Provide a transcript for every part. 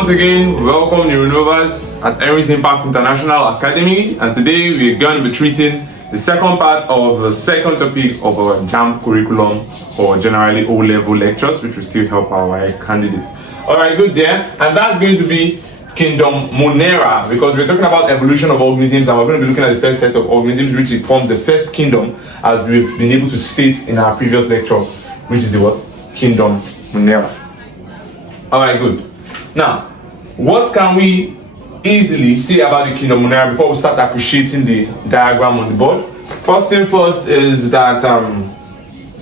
once again, welcome new Renovers at Aries Impact International Academy, and today we're going to be treating the second part of the second topic of our JAMB curriculum, or generally O-level lectures, which will still help our WAEC candidates. Alright, good there, and that's going to be Kingdom Monera, because we're talking about evolution of organisms, and we're going to be looking at the first set of organisms, which it forms the first kingdom, as we've been able to state in our previous lecture, which is the what? Kingdom Monera. Alright, good. Now, what can we easily say about the Kingdom Monera before we start appreciating the diagram on the board? First thing first is that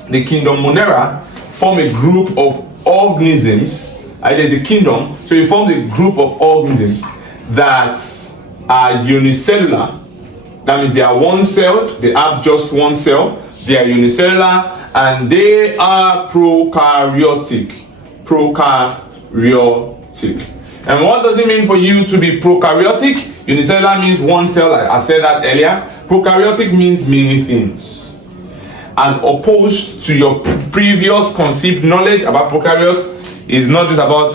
the Kingdom Monera form a group of organisms. There's a kingdom, so it forms a group of organisms that are unicellular. That means they are one-celled, they have just one cell, they are unicellular, and they are prokaryotic. And what does it mean for you to be prokaryotic? Unicellular means one cell, like I've said that earlier. Prokaryotic means many things. As opposed to your previous conceived knowledge about prokaryotes, is not just about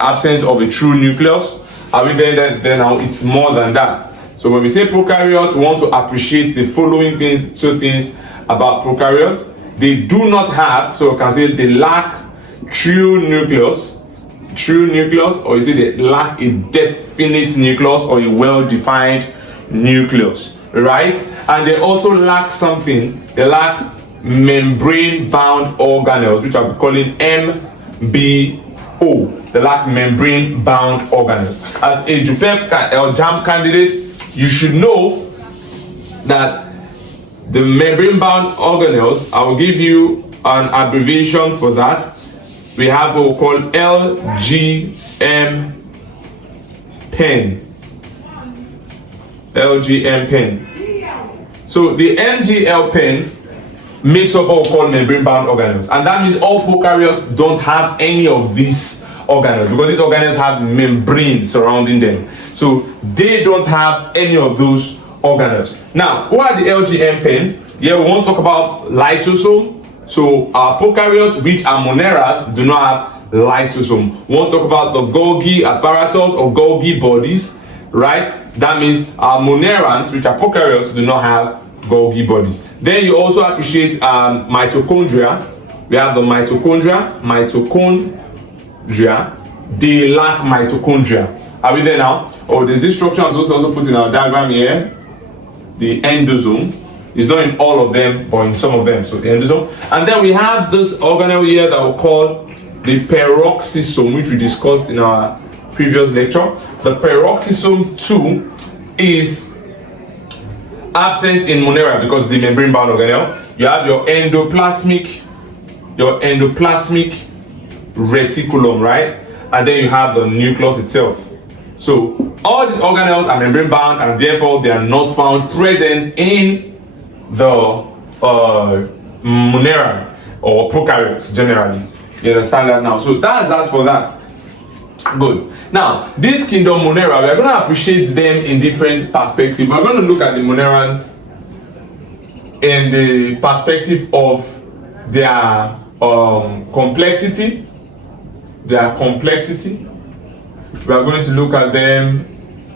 absence of a true nucleus. Are we there now? It's more than that. So when we say prokaryotes, we want to appreciate the following things, two things about prokaryotes. They do not have, so we can say they lack true nucleus, or you say they lack a definite nucleus or a well-defined nucleus, right? And they also lack something. They lack membrane-bound organelles, which I'm calling MBO. They lack membrane-bound organelles. As a JAMB candidate, you should know that the membrane-bound organelles, I will give you an abbreviation for that. We have what we call LGM pen. So the MGL pen makes up what we call membrane-bound organelles, and that means all prokaryotes don't have any of these organelles, because these organelles have membranes surrounding them. So they don't have any of those organelles. Now, what are the LGM pen? Yeah, we want to talk about lysosome. So our prokaryotes, which are moneras, do not have lysosome. We want to talk about the Golgi apparatus or Golgi bodies, right? That means our monerans, which are prokaryotes, do not have Golgi bodies. Then you also appreciate mitochondria. We have the mitochondria. They lack mitochondria. Are we there now? Oh, there's this structure I was also put in our diagram here. The endosome. It's not in all of them, but in some of them. So the endosome. And then we have this organelle here that we call the peroxisome, which we discussed in our previous lecture. The peroxisome too is absent in Monera because it's the membrane-bound organelles. You have your endoplasmic reticulum, right? And then you have the nucleus itself. So all these organelles are membrane-bound, and therefore they are not found present in the Monera or prokaryotes generally. You understand that now? So that's that for that. Good. Now, this Kingdom Monera, we are going to appreciate them in different perspectives. We're going to look at the Monerans in the perspective of their complexity. We are going to look at them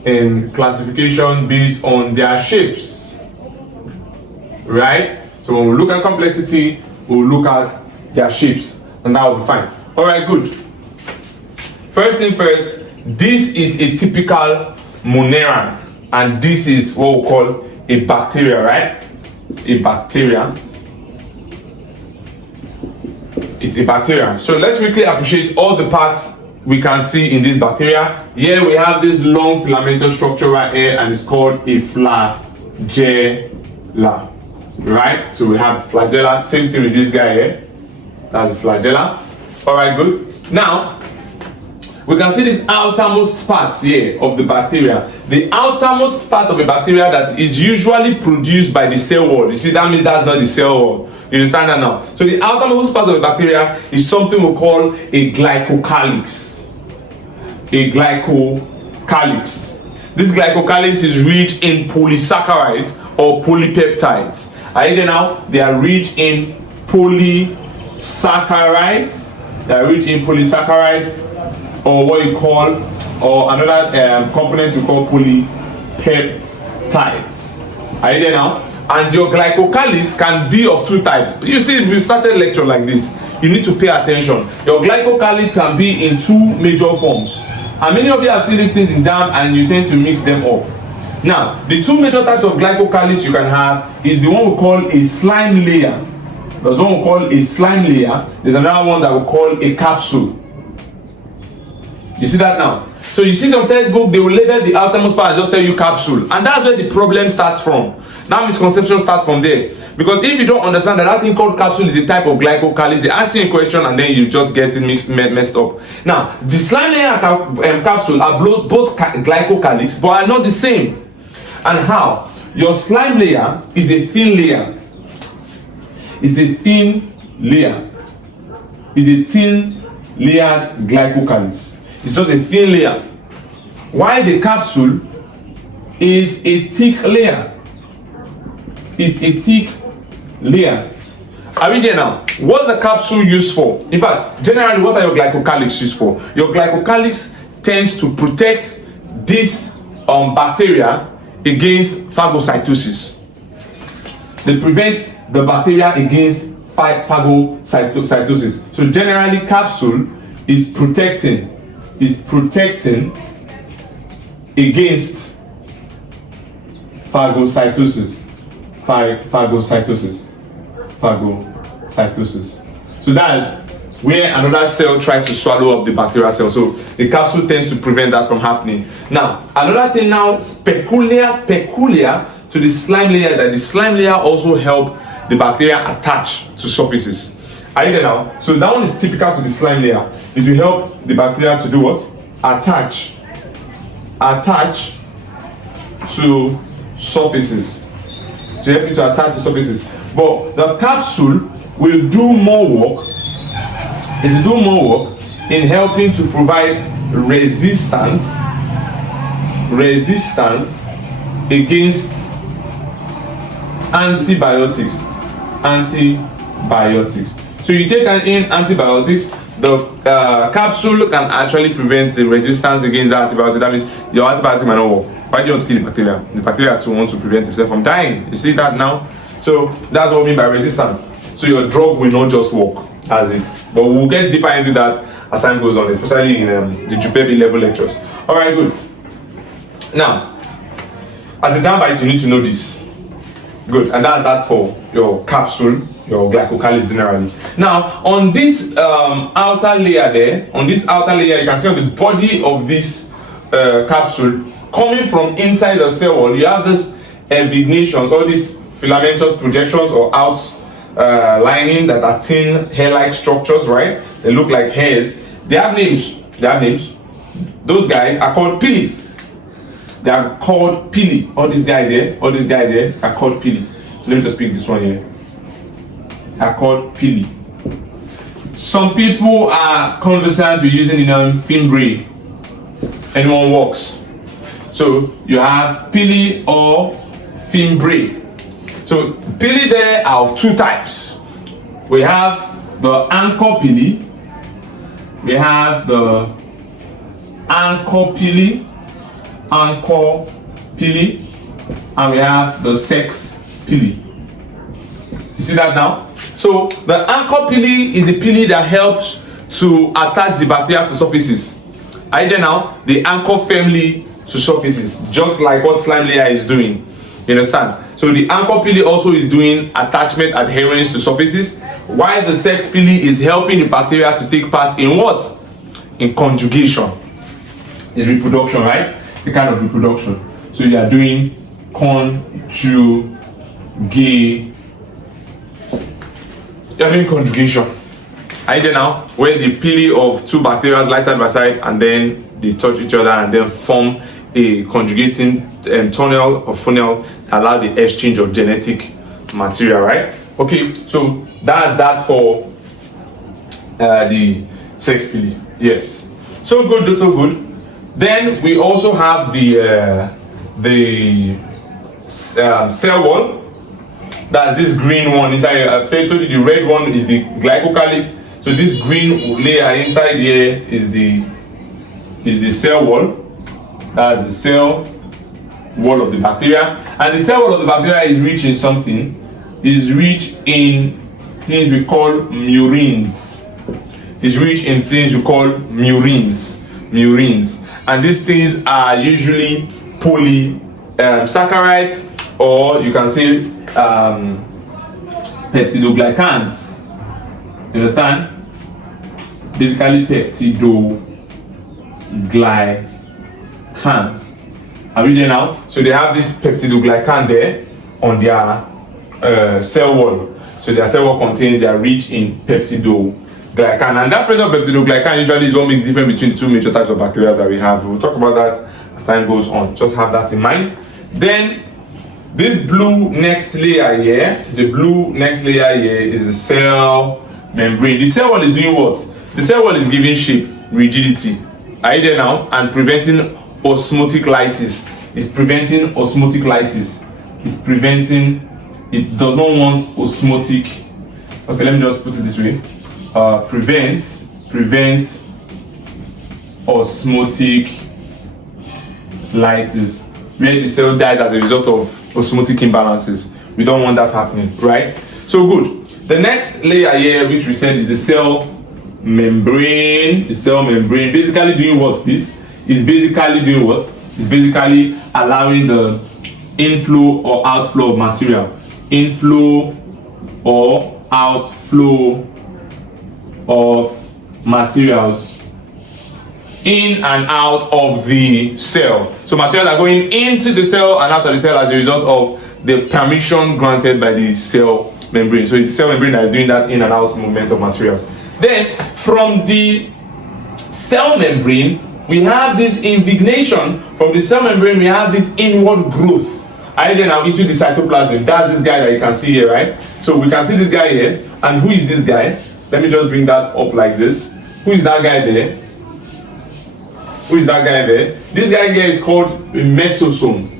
in classification based on their shapes. Right? So when we look at complexity, we'll look at their shapes, and that will be fine. Alright, good. First thing first, this is a typical Monera, and this is what we call a bacteria, right? It's a bacteria. So let's quickly appreciate all the parts we can see in this bacteria. Here we have this long filamentous structure right here, and it's called a flagella. Right? So we have flagella, same thing with this guy here. That's a flagella. Alright, good. Now, we can see these outermost parts here of the bacteria. The outermost part of a bacteria that is usually produced by the cell wall. You see, that means that's not the cell wall. You understand that now? So the outermost part of a bacteria is something we call a glycocalyx. This glycocalyx is rich in polysaccharides or polypeptides. Are you there now? They are rich in polysaccharides. or what you call, or another component you call polypeptides. Are you there now? And your glycocalyx can be of two types. You see, we started lecture like this. You need to pay attention. Your glycocalyx can be in two major forms. And many of you have seen these things in JAMB and you tend to mix them up. Now, the two major types of glycocalyx you can have is the one we call a slime layer. There's one we call a slime layer. There's another one that we call a capsule. You see that now? So you see some textbook, they will label the outermost part and just tell you capsule. And that's where the problem starts from. That misconception starts from there. Because if you don't understand that thing called capsule is a type of glycocalyx, they ask you a question and then you just get it messed up. Now, the slime layer and capsule are both glycocalyx, but are not the same. And how? Your slime layer is a thin layer. It's a thin layer. It's a thin layered glycocalyx. It's just a thin layer. While the capsule is a thick layer. It's a thick layer. Are we there now? What's the capsule used for? In fact, generally, what are your glycocalyx used for? Your glycocalyx tends to protect this bacteria against phagocytosis. They prevent the bacteria against phagocytosis. So generally, capsule is protecting against phagocytosis. So that's where another cell tries to swallow up the bacterial cell. So the capsule tends to prevent that from happening. Now, another thing now, peculiar to the slime layer, that the slime layer also help the bacteria attach to surfaces. Are you there now? So that one is typical to the slime layer. It will help the bacteria to do what? Attach to surfaces. To help you to attach to surfaces. But the capsule will do more work. It will do more work in helping to provide resistance against antibiotics. So you take in antibiotics, the capsule can actually prevent the resistance against the antibiotic. That means your antibiotic might not work. Why do you want to kill the bacteria? The bacteria too wants to prevent itself from dying. You see that now? So that's what we mean by resistance. So your drug will not just work as it. But we'll get deeper into that as time goes on, especially in the JUPEB level lectures. Alright, good. Now, as a JAMB Biology, you need to know this. Good, and that's for your capsule, your glycocalyx generally. Now, on this outer layer there, you can see on the body of this capsule, coming from inside the cell wall, you have this embigations, all these filamentous projections or outlining that are thin hair-like structures, right? They look like hairs. They have names. Those guys are called pili. They are called pili. All these guys here are called pili. So let me just pick this one here. Are called pili. Some people are conversant with using the name fimbriae. Anyone works. So you have pili or fimbriae. So pili there are of two types. We have the anchor pili. We have the anchor pili, and we have the sex pili. You see that now? So the anchor pili is the pili that helps to attach the bacteria to surfaces. Either now, they anchor firmly to surfaces, just like what slime layer is doing. You understand? So the anchor pili also is doing attachment adherence to surfaces, while the sex pili is helping the bacteria to take part in what? In conjugation. It's reproduction, right? It's a kind of reproduction. So you are doing conjugation. You're doing conjugation. Are you there now? Where the pili of two bacteria lie side by side and then they touch each other and then form a conjugating tunnel or funnel that allow the exchange of genetic material, right? Okay, so that's that for the sex pili. Yes, so good, so good. Then we also have the cell wall. That's this green one inside. I've told you the red one is the glycocalyx. So this green layer inside here is the is the cell wall. That's the cell wall of the bacteria. And the cell wall of the bacteria is rich in something. Is rich in things we call murines. Is rich in things we call murines. And these things are usually polysaccharides, or you can say peptidoglycans. You understand? Basically peptidoglycans. Are we there now? So they have this peptidoglycan there on their cell wall. So their cell wall contains, they are rich in peptidoglycan. And that presence of peptidoglycan usually is what makes the difference between the two major types of bacteria that we have. We'll talk about that as time goes on. Just have that in mind. Then this blue next layer here, the blue next layer here is the cell membrane. The cell wall is doing what? The cell wall is giving shape, rigidity. Are you there now? And preventing osmotic lysis. It's preventing osmotic lysis. It's preventing, it does not want osmotic. Okay, let me just put it this way. Prevents osmotic lysis, where the cell dies as a result of osmotic imbalances. We don't want that happening, right? So good. The next layer here, which we said is the cell membrane. The cell membrane basically doing what, please? Is basically doing what? Is basically allowing the inflow or outflow of material. Inflow or outflow of materials in and out of the cell. So materials are going into the cell and out of the cell as a result of the permission granted by the cell membrane. So it's the cell membrane that is doing that in and out movement of materials. Then from the cell membrane, we have this invignation. From the cell membrane, we have this inward growth. And then now into the cytoplasm. That's this guy that you can see here, right? So we can see this guy here. And who is this guy? Let me just bring that up like this. Who is that guy there? Who is that guy there? This guy here is called a mesosome.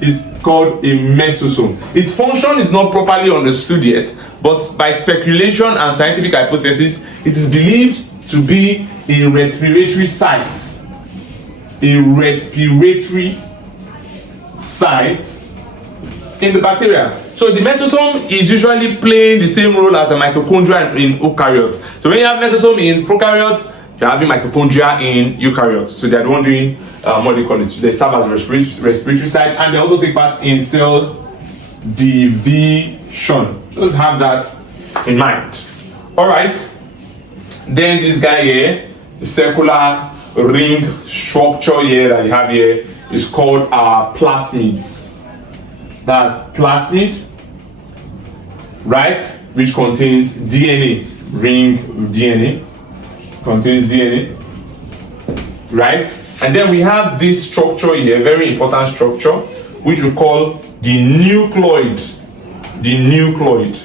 It's called a mesosome. Its function is not properly understood yet, but by speculation and scientific hypothesis, it is believed to be a respiratory site. A respiratory site in the bacteria. So the mesosome is usually playing the same role as the mitochondria in eukaryotes. So when you have mesosome in prokaryotes, you're having mitochondria in eukaryotes. So they're the one doing what they call it. They serve as respiratory site, and they also take part in cell division. Just have that in mind. All right. Then this guy here, the circular ring structure here that you have here, is called plasmids. That's plasmid, right? Which contains DNA, ring DNA, contains DNA, right? And then we have this structure here, very important structure, which we call the nucleoid. The nucleoid.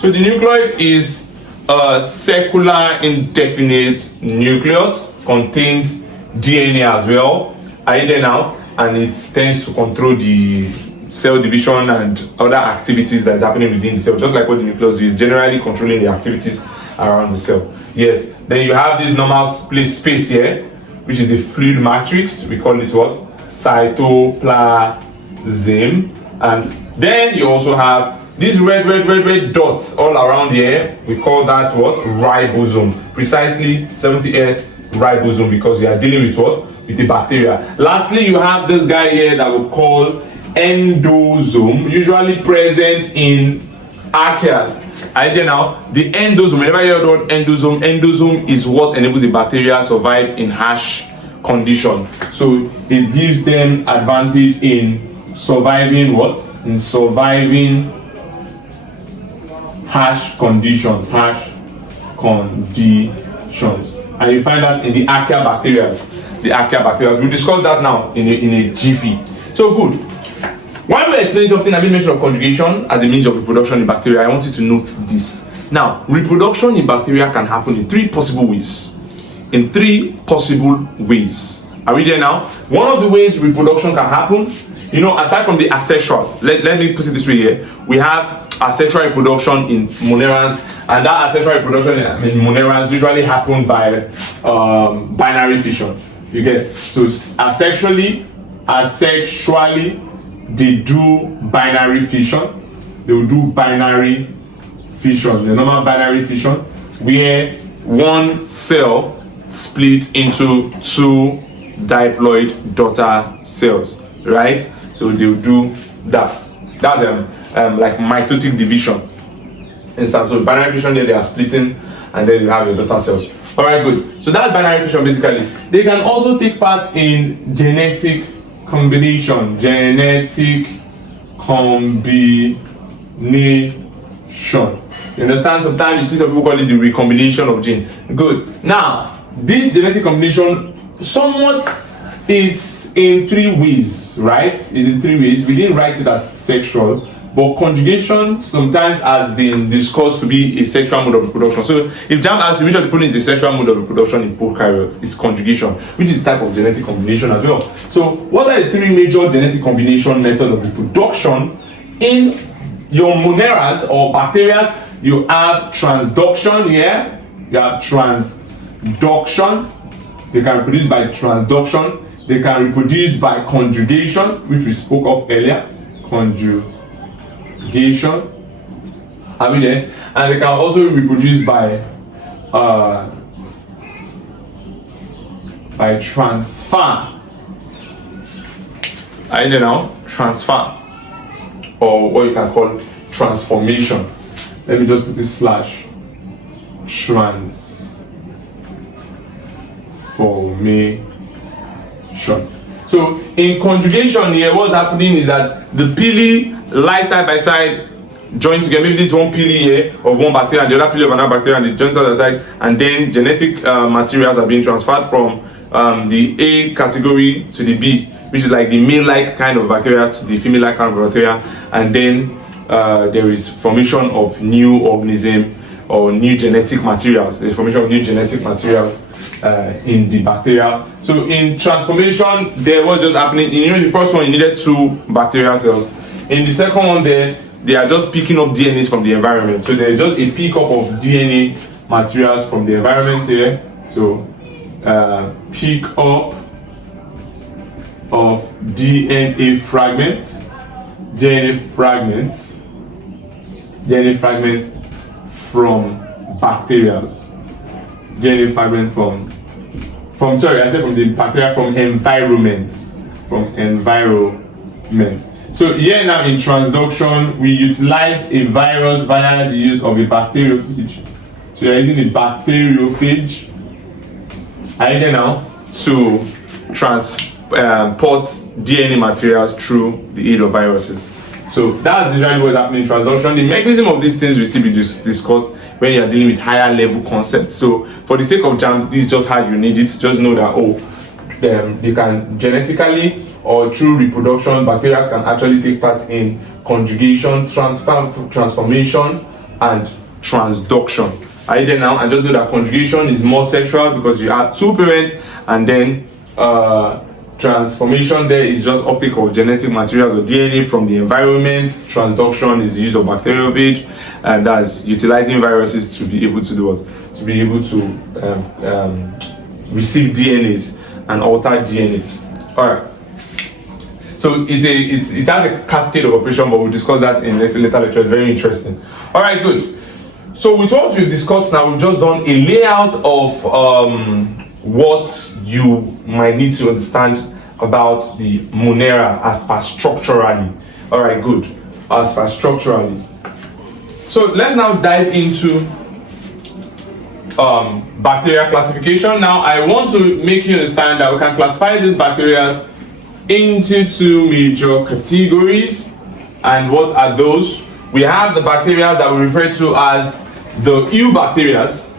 So the nucleoid is a circular indefinite nucleus, contains DNA as well. Are you there now? And it tends to control the cell division and other activities that is happening within the cell, just like what the nucleus is generally controlling the activities around the cell. Yes. Then you have this normal space here, which is the fluid matrix. We call it what? Cytoplasm. And then you also have these red dots all around here. We call that what? Ribosome. Precisely 70S ribosome, because you are dealing with what? With the bacteria. Lastly, you have this guy here that we call endosome, usually present in archaeas. And then now, the endosome, whenever you hear the word endosome is what enables the bacteria to survive in harsh condition. So it gives them advantage in surviving what? In surviving harsh conditions. And you find that in the archaea bacteria. We discussed that now in a jiffy. So good. While we're explaining something, I made mention of conjugation as a means of reproduction in bacteria. I want you to note this. Now, reproduction in bacteria can happen in three possible ways. Are we there now? One of the ways reproduction can happen, aside from the asexual, let me put it this way here. We have asexual reproduction in Monerans, and that asexual reproduction in Monerans usually happen by binary fission. You get, so asexually they do binary fission. They will do binary fission, the normal binary fission, where one cell splits into two diploid daughter cells, right? So they'll do that. That's like mitotic division. Instance, so binary fission, there they are splitting, and then you have your daughter cells. All right, good. So that's binary fission basically. They can also take part in genetic combination. Genetic combination. You understand? Sometimes you see some people call it the recombination of gene. Good. Now, this genetic combination, somewhat, it's in 3 ways, right? It's in 3 ways. We didn't write it as sexual, but conjugation sometimes has been discussed to be a sexual mode of reproduction. So if JAMB asks you which of the following is a sexual mode of reproduction in prokaryotes, it's conjugation, which is a type of genetic combination as well. So what are the 3 major genetic combination methods of reproduction in your moneras or bacteria? You have transduction here. You have transduction. They can reproduce by transduction. They can reproduce by conjugation, which we spoke of earlier. Conjugation. Are we there? And they can also reproduce by transfer. Are you there now? Transfer. Or what you can call transformation. Let me just put this slash. Transformation. So in conjugation here, what's happening is that the pili lie side by side, join together. Maybe this one pili here of one bacteria and the other pili of another bacteria, and they join side by side, and then genetic materials are being transferred from the A category to the B, which is like the male-like kind of bacteria to the female-like kind of bacteria, and then there is formation of new organism or new genetic materials. There's formation of new genetic materials in the bacteria. So in transformation, there was just happening. You know, the first one you needed 2 bacterial cells. In the second one, they are just picking up DNAs from the environment. So there's just a pickup of DNA materials from the environment here. So pick up of DNA fragments from bacterials. DNA fragments from the bacteria from environments. So here now in transduction, we utilize a virus via the use of a bacteriophage. So you're using a bacteriophage now to transport DNA materials through the aid of viruses. So that's usually what's happening in transduction. The mechanism of these things will still be discussed when you are dealing with higher level concepts. So for the sake of JAMB, this is just how you need it. Just know that they can genetically or through reproduction, bacteria can actually take part in conjugation, transformation, and transduction. Are you there now? And just know that conjugation is more sexual because you have 2 parents, and then transformation there is just uptake of genetic materials or DNA from the environment. Transduction is the use of bacteriophage, and that's utilizing viruses to be able to do what? To be able to receive DNAs and alter DNAs. All right. So it has a cascade of operation, but we'll discuss that in later lecture. It's very interesting. All right, good. So with what we've discussed now, we've just done a layout of what you might need to understand about the Monera as per structurally. All right, good. As per structurally. So let's now dive into bacteria classification. Now I want to make you understand that we can classify these bacteria into 2 major categories. And what are those? We have the bacteria that we refer to as the eubacterias.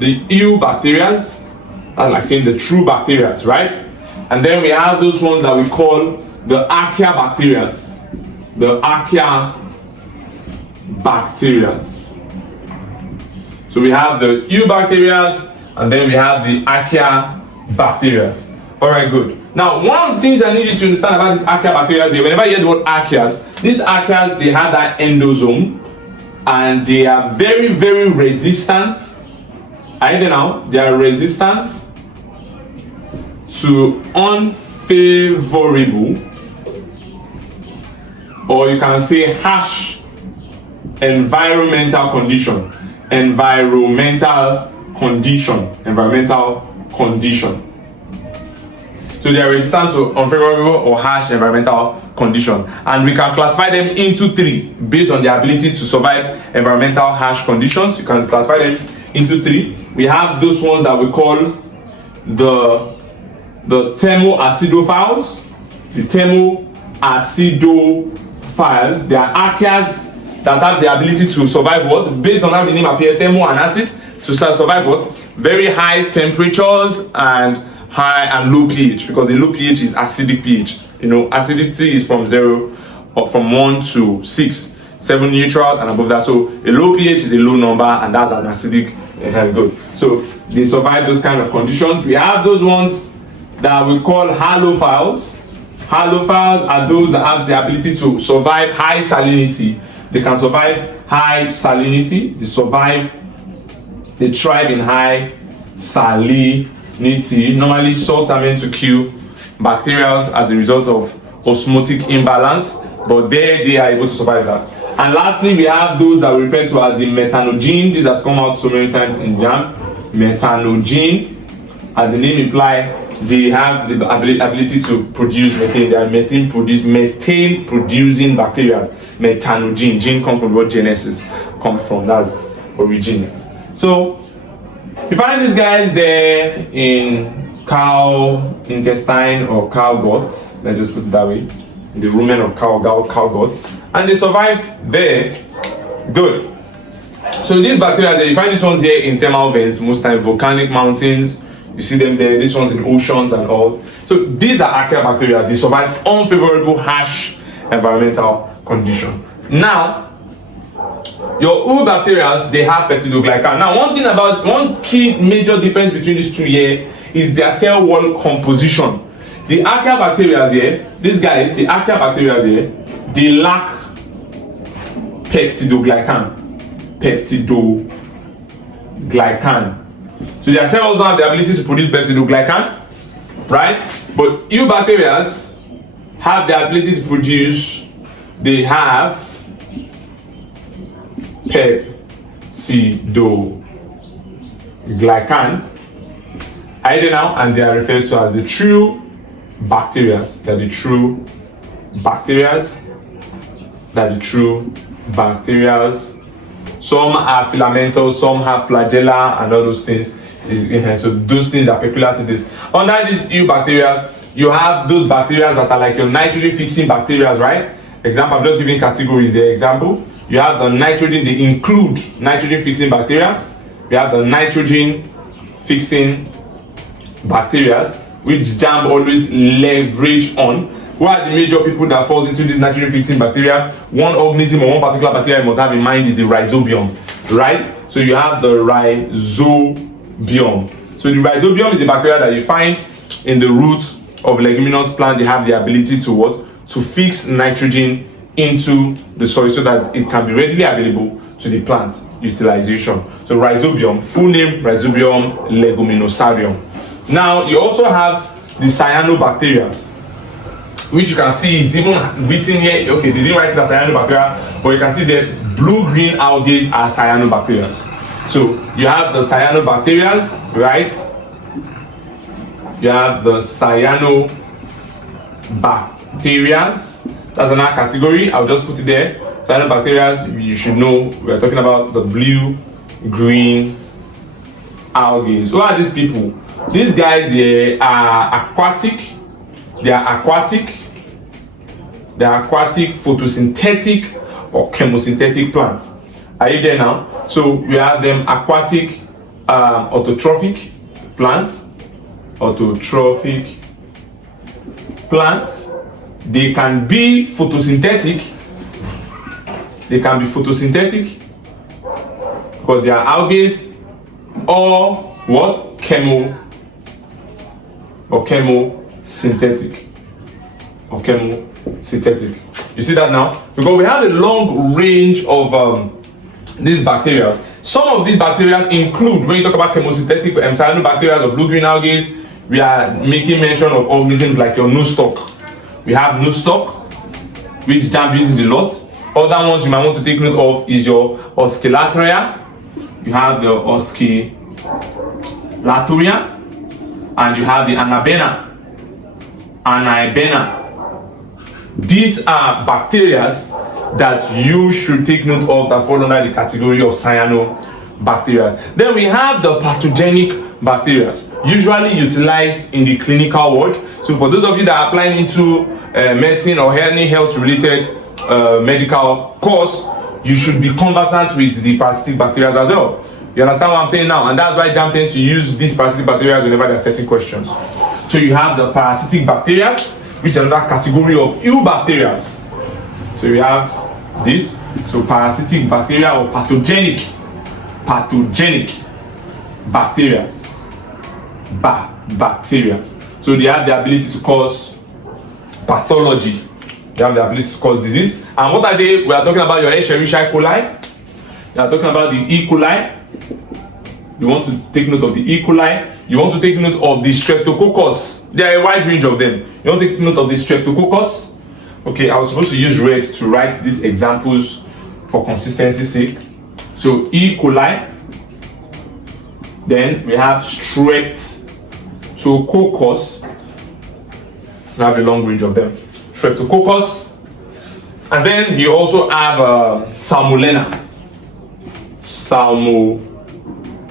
The eubacterias, that's like saying the true bacteria, right? And then we have those ones that we call the archaebacterias. The archaebacterias. So we have the eubacterias, and then we have the archaebacterias. Alright, good. Now, one of the things I need you to understand about these archaea bacteria here, whenever you hear the word archaeas, these archaeas, they have that endosome and they are very, very resistant. Are you there now? They are resistant to unfavorable, or you can say harsh, environmental condition. So they are resistant to unfavorable or harsh environmental condition, and we can classify them into three based on their ability to survive environmental harsh conditions. You can classify them into three. We have those ones that we call the thermoacidophiles. The thermoacidophiles, they are archaeas that have the ability to survive what? Based on how the name appears, thermo and acid, to survive what? Very high temperatures and high and low pH, because the low pH is acidic pH. You know, acidity is from 0 or from 1 to 6, 7 neutral and above that. So a low pH is a low number, and that's an acidic good. So they survive those kind of conditions. We have those ones that we call halophiles. Halophiles are those that have the ability to survive high salinity. They can survive high salinity. They thrive in high salinity. Normally, salts are meant to kill bacteria as a result of osmotic imbalance, but they are able to survive that. And lastly, we have those that we refer to as the methanogen. This has come out so many times in JAMB. Methanogen, as the name implies, they have the ability to produce methane. They are methane producing bacteria. Methanogen. Gene comes from what genesis comes from. That's origin. So you find these guys there in cow intestine or cow guts. Let's just put it that way. The rumen of cow guts, and they survive there. Good. So these bacteria, you find these ones here in thermal vents, most times volcanic mountains. You see them there. These ones in oceans and all. So these are archaea bacteria. They survive unfavorable, harsh environmental condition. Now, your bacteria, they have peptidoglycan. Now, one key major difference between these two here is their cell wall composition. The archaea bacteria here, these guys, the archaea bacteria here, they lack peptidoglycan. So their cells don't have the ability to produce peptidoglycan, right? But bacteria have the ability to produce. They have peptidoglycan. Either now, and they are referred to as the true bacteria. They're the true bacteria. Some are filamentous, some have flagella, and all those things. So those things are peculiar to this. Under these bacteria, you have those bacteria that are like your nitrogen fixing bacteria, right? Example, I'm just giving categories there. Example, you have the nitrogen, they include nitrogen fixing bacteria. You have the nitrogen fixing bacteria, which JAMB always leverage on. Who are the major people that falls into this nitrogen fixing bacteria? One organism or one particular bacteria you must have in mind is the rhizobium, right? So you have the rhizobium. So the rhizobium is a bacteria that you find in the roots of leguminous plant. They have the ability to what? To fix nitrogen into the soil so that it can be readily available to the plant utilization. So rhizobium, full name Rhizobium leguminosarium. Now you also have the cyanobacteria, which you can see is even written here. Okay, they didn't write it as cyanobacteria, but you can see the blue-green algae are cyanobacteria. So you have the cyanobacteria, right? You have the cyanobacteria. That's another category. I'll just put it there. Cyanobacteria, you should know we're talking about the blue-green algae. Who are these people? These guys here are aquatic. They are aquatic, photosynthetic or chemosynthetic plants. Are you there now? So you have them aquatic, autotrophic plants. They can be photosynthetic. Because they are algae, or what? or chemosynthetic. Or chemosynthetic. You see that now? Because we have a long range of these bacteria. Some of these bacteria include, when you talk about chemosynthetic cyanobacteria or blue-green algae, we are making mention of organisms like your nostoc. We have nostoc, which JAMB uses a lot. Other ones you might want to take note of is your oscillatria. You have the oscillatoria, and you have the anaebena. These are bacteria that you should take note of that fall under the category of cyanobacteria. Then we have the pathogenic bacteria, usually utilized in the clinical world. So for those of you that are applying into medicine or any health related medical course, you should be conversant with the parasitic bacteria as well. You understand what I'm saying now? And that's why JAMB tends to use these parasitic bacteria whenever they're setting questions. So you have the parasitic bacteria, which is another category of eubacteria. So we have this. So parasitic bacteria or pathogenic bacteria. Bacteria. So they have the ability to cause pathology. They have the ability to cause disease. And what are they? We are talking about your Escherichia coli. We are talking about the E. coli. You want to take note of the E. coli. You want to take note of the streptococcus. There are a wide range of them. You want to take note of the streptococcus. Okay, I was supposed to use red to write these examples for consistency's sake. So E. coli. Then we have streptococcus. We have a long range of them. Streptococcus. And then you also have Salmonella.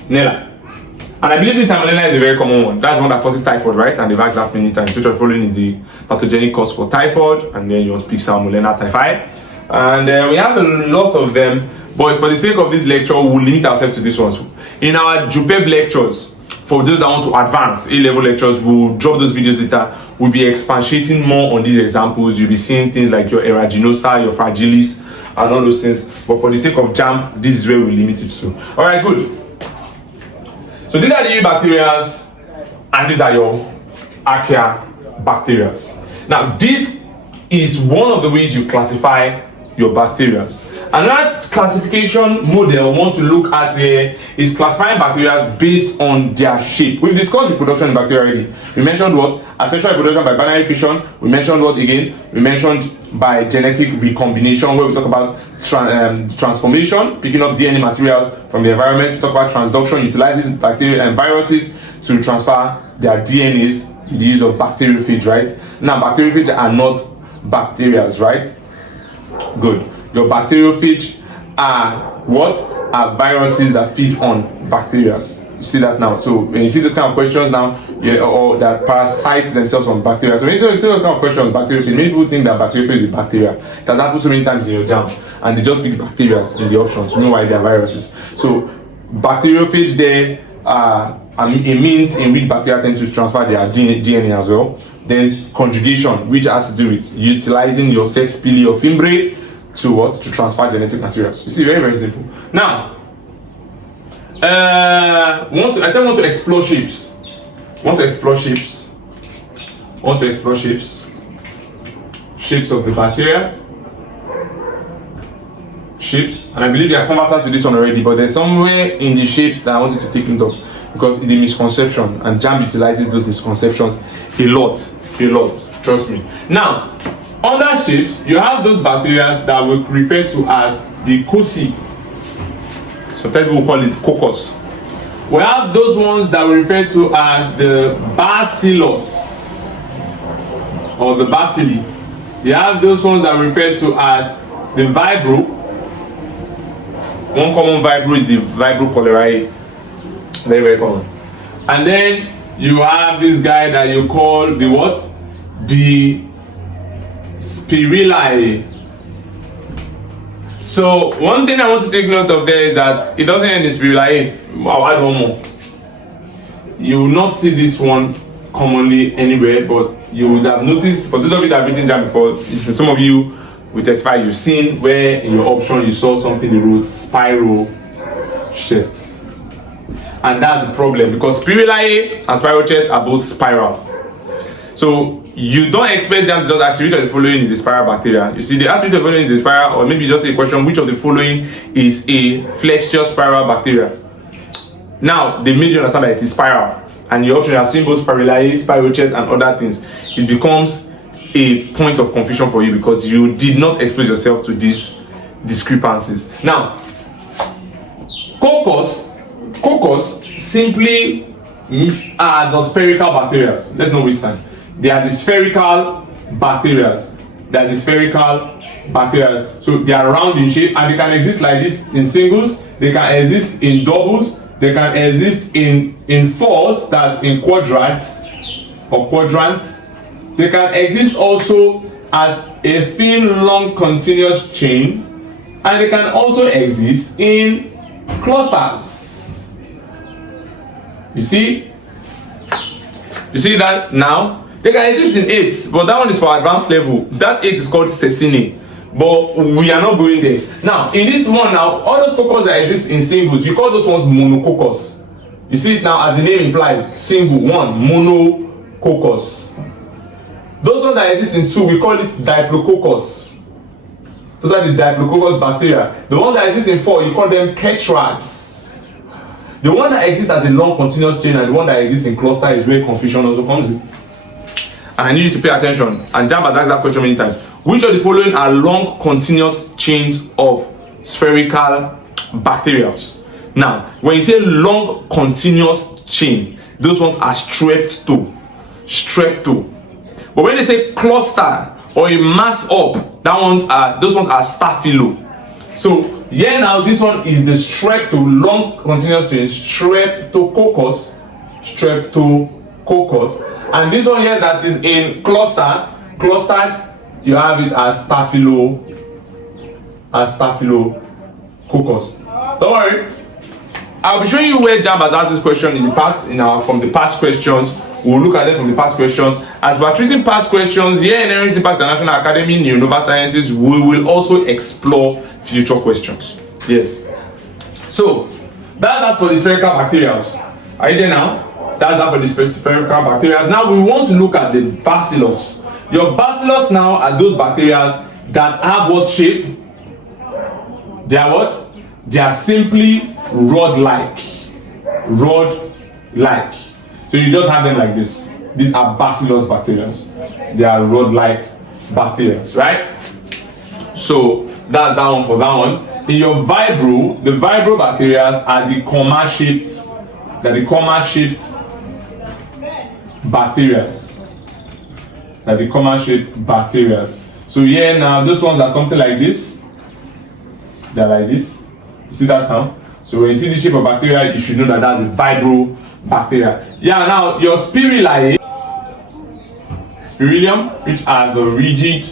And I believe this Salmonella is a very common one. That's one that causes typhoid, right? And they've asked that many times. Which you're following is the pathogenic cause for typhoid, and then you want to pick Salmonella typhi. And we have a lot of them, but for the sake of this lecture, we'll limit ourselves to this one. In our JUPEB lectures, for those that want to advance A-level lectures, we'll drop those videos later. We'll be expatiating more on these examples. You'll be seeing things like your aeruginosa, your fragilis, and all those things. But for the sake of JAMB, this is where we limit it to. All right, good. So these are the bacteria, and these are your archaebacteria. Now, this is one of the ways you classify your bacteria. Another classification model we want to look at here is classifying bacteria based on their shape. We've discussed reproduction in bacteria already. We mentioned what? Asexual reproduction by binary fission. We mentioned what again? We mentioned by genetic recombination, where we talk about transformation, picking up DNA materials from the environment. We talk about transduction, utilizes bacteria and viruses to transfer their DNAs in the use of bacteriophage, right? Now, bacteriophage are not bacteria, right? Good. Your bacteriophage are what? Are viruses that feed on bacteria. You see that now. So when you see this kind of questions now, or that parasites themselves on bacteria. So when you see this kind of questions, bacteriophage, many people think that bacteriophage is bacteria. It has happened so many times in your JAMB, and they just pick bacteria in the options. Meanwhile, they are viruses. So bacteriophage there a means in which bacteria tend to transfer their DNA as well. Then conjugation, which has to do with utilizing your sex pili or fimbriae to what? To transfer genetic materials. You see, very, very simple. Now, I want to explore shapes. Shapes of the bacteria. Shapes, and I believe you are conversant with this one already, but there's somewhere in the shapes that I want you to take note of, because it's a misconception, and JAMB utilizes those misconceptions a lot, trust me. Now, under shapes, you have those bacteria that we refer to as the cocci. Sometimes we'll call it coccus. We have those ones that we refer to as the bacillus or the bacilli. You have those ones that we refer to as the vibro. One common vibro is the Vibrio cholerae. Very, very common. And then you have this guy that you call the what? The Spirillinae. So one thing I want to take note of there is that it doesn't end in Spirillinae. I'll add one more. You will not see this one commonly anywhere, but you would have noticed, for those of you that have written JAMB before, some of you will testify you've seen where in your option you saw something they wrote spiral shit. And that's the problem, because Spirillinae and spiral chet are both spiral. So you don't expect them to just ask you which of the following is a spiral bacteria. You see, they ask which of the following is a spiral, or maybe just a question, which of the following is a flexuous spiral bacteria. Now, they've made you understand that it is spiral, and your option are simple spirali, spirochetes, and other things. It becomes a point of confusion for you because you did not expose yourself to these discrepancies. Now, coccus simply are the spherical bacteria. Let's not waste time. They are the spherical bacteria. So they are round in shape, and they can exist like this in singles. They can exist in doubles. They can exist in fours, that's in quadrats or quadrants. They can exist also as a thin, long, continuous chain, and they can also exist in clusters. You see that now? They can exist in 8, but that one is for advanced level. That 8 is called sesine, but we are not going there. Now, in this one now, all those coccus that exist in singles, you call those ones monococcus. You see it now, as the name implies, single, one, monococcus. Those ones that exist in 2, we call it diplococcus. Those are the diplococcus bacteria. The ones that exist in 4, you call them tetrads. The one that exists as a long continuous chain and the one that exists in cluster is where confusion also comes in. And I need you to pay attention. And JAMB has asked that question many times. Which of the following are long continuous chains of spherical bacteria? Now, when you say long continuous chain, those ones are strepto. But when they say cluster or a mass up, those ones are staphylo. So here now, this one is the strepto, long continuous chain, streptococcus, and this one here that is in clustered, you have it as staphylococcus. Don't worry, I'll be showing you where JAMB has asked this question in the past, from the past questions. We'll look at them from the past questions. As we're treating past questions here in Eris Impact International Academy, Nova Sciences, we will also explore future questions. Yes. So that's that for the spherical bacteria. Are you there now? That's that for the spherical bacteria. Now we want to look at the bacillus. Your bacillus now are those bacteria that have what shape? They are what? They are simply rod-like. So you just have them like this. These are bacillus bacteria. They are rod-like bacteria, right? So that's that one for that one. In your vibro, the vibro bacteria are the comma-shaped. Bacteria. So here now, those ones are something like this. They're like this. You see that now? So when you see the shape of bacteria, you should know that that's a vibro bacteria. Yeah, now your spirillum, which are the rigid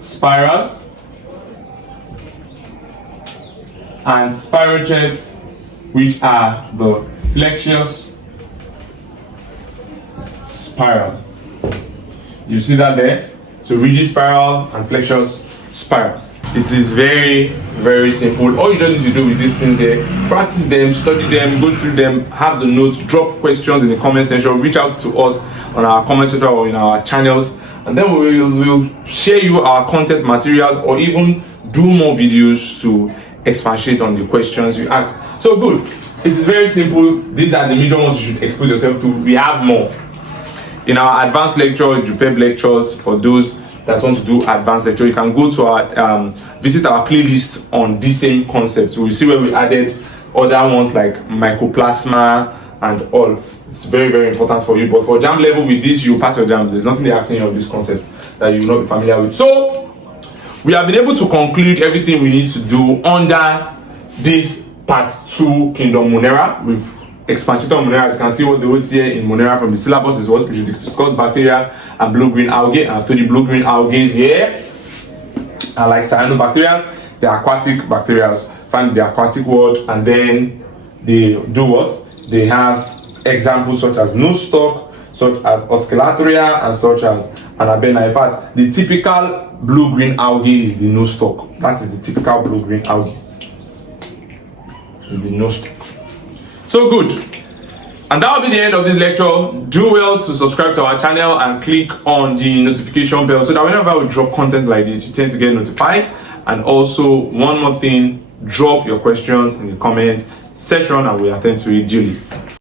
spiral, and spirochetes, which are the flexuous spiral. You see that there? So rigid spiral and flexuous spiral. It is very, very simple. All you just need to do with these things here, practice them, study them, go through them, have the notes, drop questions in the comment section, reach out to us on our comment section or in our channels, and then we'll share you our content materials or even do more videos to expatiate on the questions you ask. So good. It is very simple. These are the major ones you should expose yourself to. We have more. In our advanced lecture, JUPEB lectures, for those that want to do advanced lecture, you can go to our visit our playlist on this same concept. So you see where we added other ones like mycoplasma and all. It's very, very important for you. But for JAMB level, with this, you pass your JAMB. There's nothing they asking you of this concept that you will not be familiar with. So we have been able to conclude everything we need to do under this part 2 Kingdom Monera. We've expanded on Monera. As you can see, what the words here in Monera from the syllabus is what we should discuss: bacteria and blue-green algae. And I've told you blue-green algae here are like cyanobacteria. They're aquatic bacteria. Find the aquatic world, and then they do what? They have examples such as nostoc, such as oscillatoria, and such as anabena. In fact, the typical blue-green algae is the nostoc. That is the typical blue-green algae. Is the nostoc. So good. And that will be the end of this lecture. Do well to subscribe to our channel and click on the notification bell so that whenever we drop content like this, you tend to get notified. And also, one more thing, drop your questions in the comment section and we'll attend to it duly.